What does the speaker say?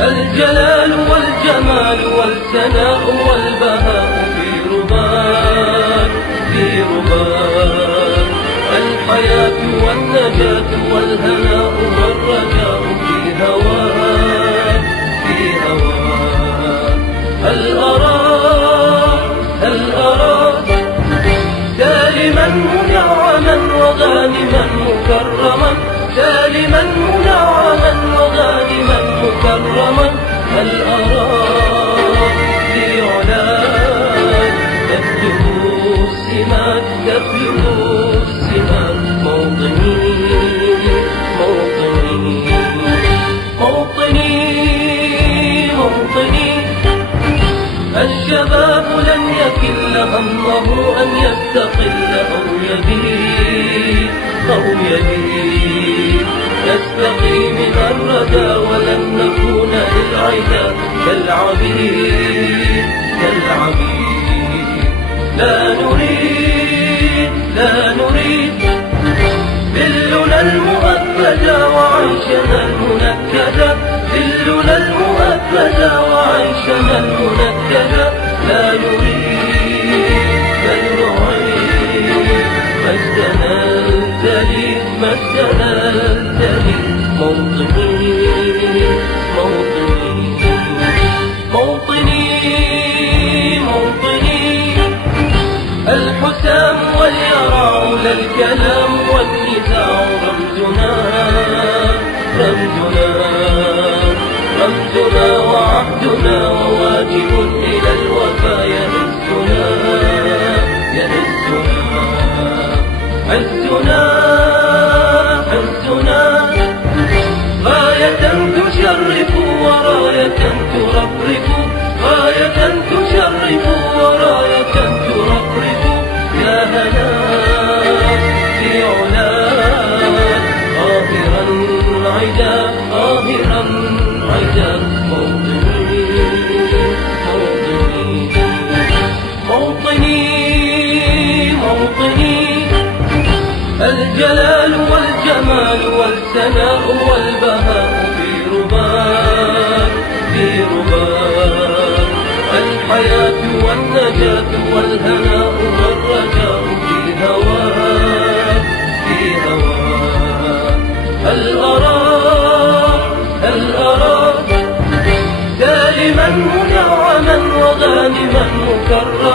الجلال والجمال والثناء والبهاء في رباك في رباك، الحياة والنجاة والهناء والرجاء في هواك في هواك. هل أراك سالما منعما وغانما مكرما، سالما منعما وغانما مكرما. هل أراك في علاك تبلغ السمات تبلغ السمات. موطني موطني موطني موطني، الشباب لن يكل همه أن يستقل أو يبيد أو يبيد، نستقي من الردى ولن نكون للعدا كالعبيد كالعبيد. لا نريد لا نريد ذلنا المؤبدا وعيشنا المنكدا، ذلنا المؤبدا وعيشنا المنكدا. لا نريد بل نعيد مجدنا الذليل مجدنا الذليل. موطني موطني موطني موطني، الحسام واليرع لا الكلام والنزاع رمزنا رمزنا رمزنا وعهدنا وواجب إلى الوفا يهزنا يهزنا. عزنا عزنا غاية تشرف وراية ترفرف، غاية تشرف وراية ترفرف. يا هنا في علاك ظاهرا عدا ظاهرا عدا. موطني موطني موطني موطني، الجلال والجمال والثناء والبهاء في رباك في رباك، الحياة والنجاة والهناء والرجاء في هواك في هواك. هل أراك سالما منعما وغانما مكرما،